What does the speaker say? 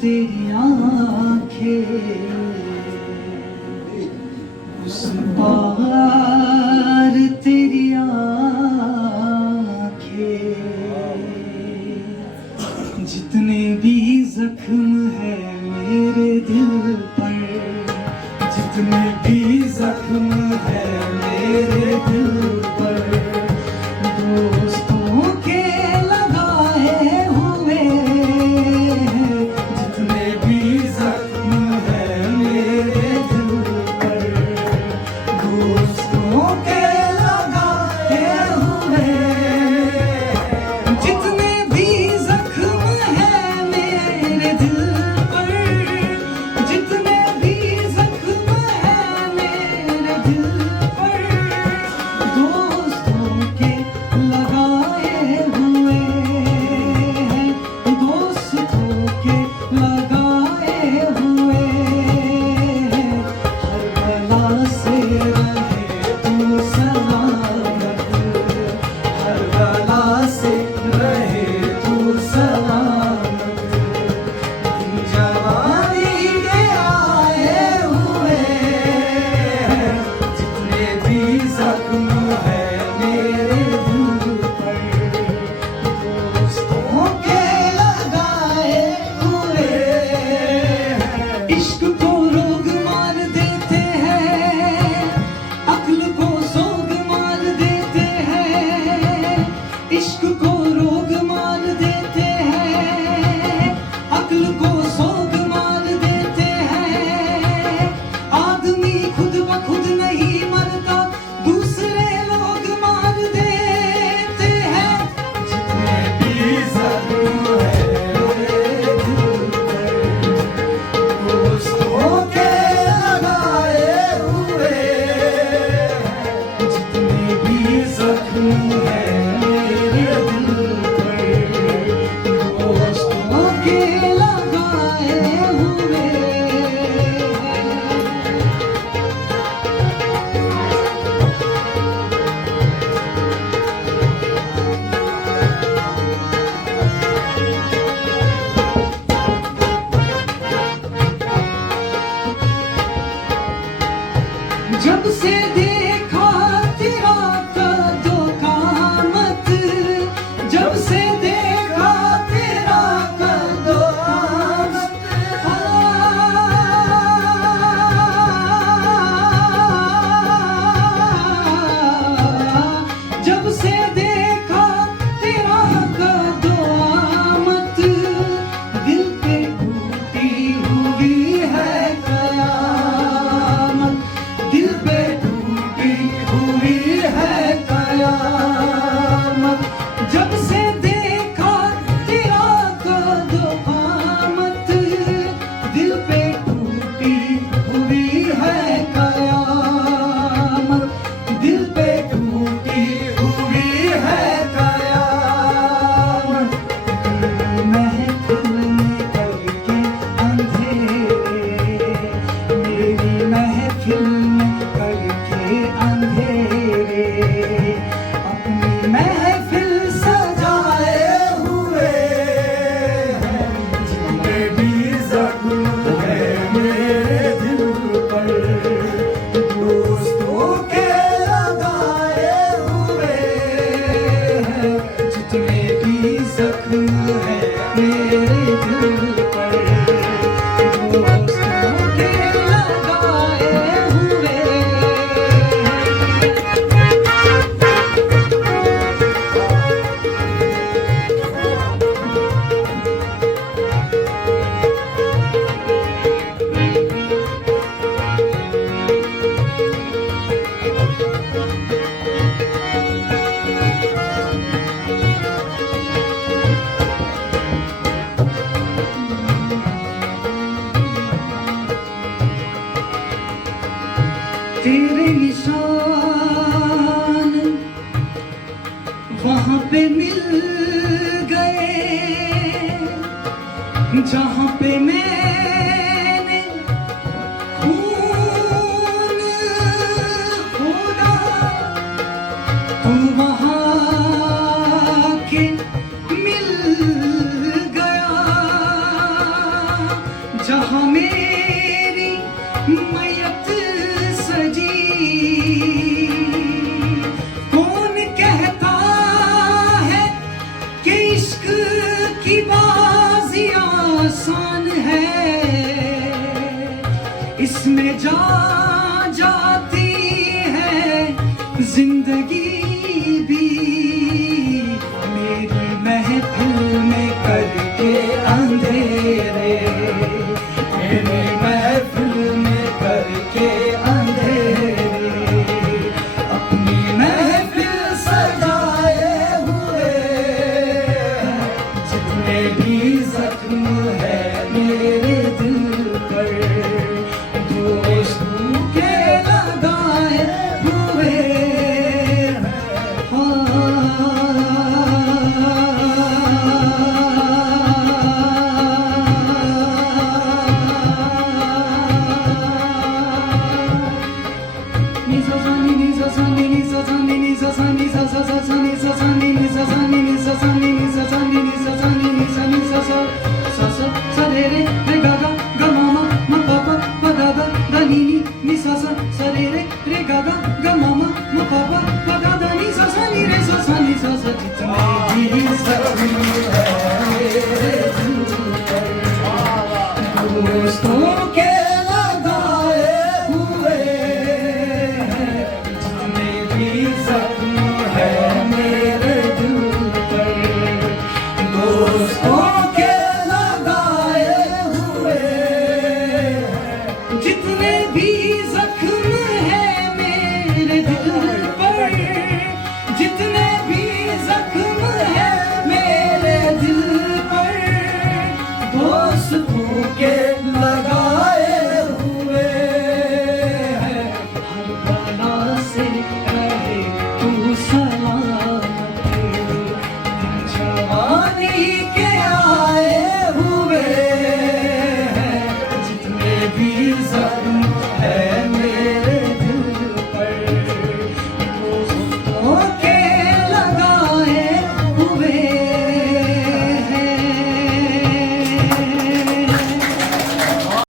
तेरी आंखें, उस पार तेरी आंखें, जितने भी जख्म है मेरे दिल पर, जितने भी जख्म है मेरे दिल पर, दोस्तों के लगाए हुए, जितने भी जख्म है मेरे दिल पर, दोस्तों के लगाए हुए, जितने भी जख्म है मेरे दिल पर, जितने भी जख्म है मेरे दिल पर, दोस्तों के लगाए हुए हैं, दोस्तों के लगाए हुए हैं। हर बला से रहे तू सलामत, हर बला से रहे तू सलामत, जवानी के आए हुए हैं, जितने भी जख्म है मेरे दिल पर, दोस्तों के लगाए हुए हैं। इश्क को रोग मार देते हैं, अक्ल को सोग मार देते हैं, इश्क को रोग मार देते हैं, अक्ल को सोग मार देते हैं। आदमी खुद ब खुद नहीं मरता, दूसरे लोग मार देते हैं। जितने भी जख्म है मेरे दिल पर, दोस्तों के लगाए हुए हैं, जितने भी जख्म है मेरे दिल पर, दोस्तों के लगाए हुए हैं। जब से देखा तेरा कदो कामत, जब से देखा तेरा कदो कामत, जब से देखा तेरा कदो आमत, दिल पे टूटी हुई है कयामत, दिल पे टूटी हुई है कयामत। जब से देखा तेरा कदो कामत, दिल पे टूटी हुई है कयामत, दिल पे टूटी हुई है कयामत। महफिल में करके अंधेरे, मेरी महफिल में करके अंधेरे, अपनी महफिल सजाए हुए हैं, जितने भी जख्म है मेरे दिल पर, दोस्तों के लगाए हुए हैं, जितने भी जख्म है मेरे दिल पर, दोस्तों के लगाए हुए हैं। तेरे निशान वहां पे मिल गए, जहां पे मैंने खून खोदा, तू वहां के मिल गया। जहाँ मेरी मैयत सजी, कौन कहता है कि इश्क की बाजी आसान है, इसमें जा जाती है जिंदगी भी। मेरी महफिल में करके अंधेरे, मेरी महफिल में करके अंधेरे, अपनी महफिल सजाए हुए जितने भी जख्म है मेरे दिल पर, दोस्तों के लगाए हुए sa sa sa sa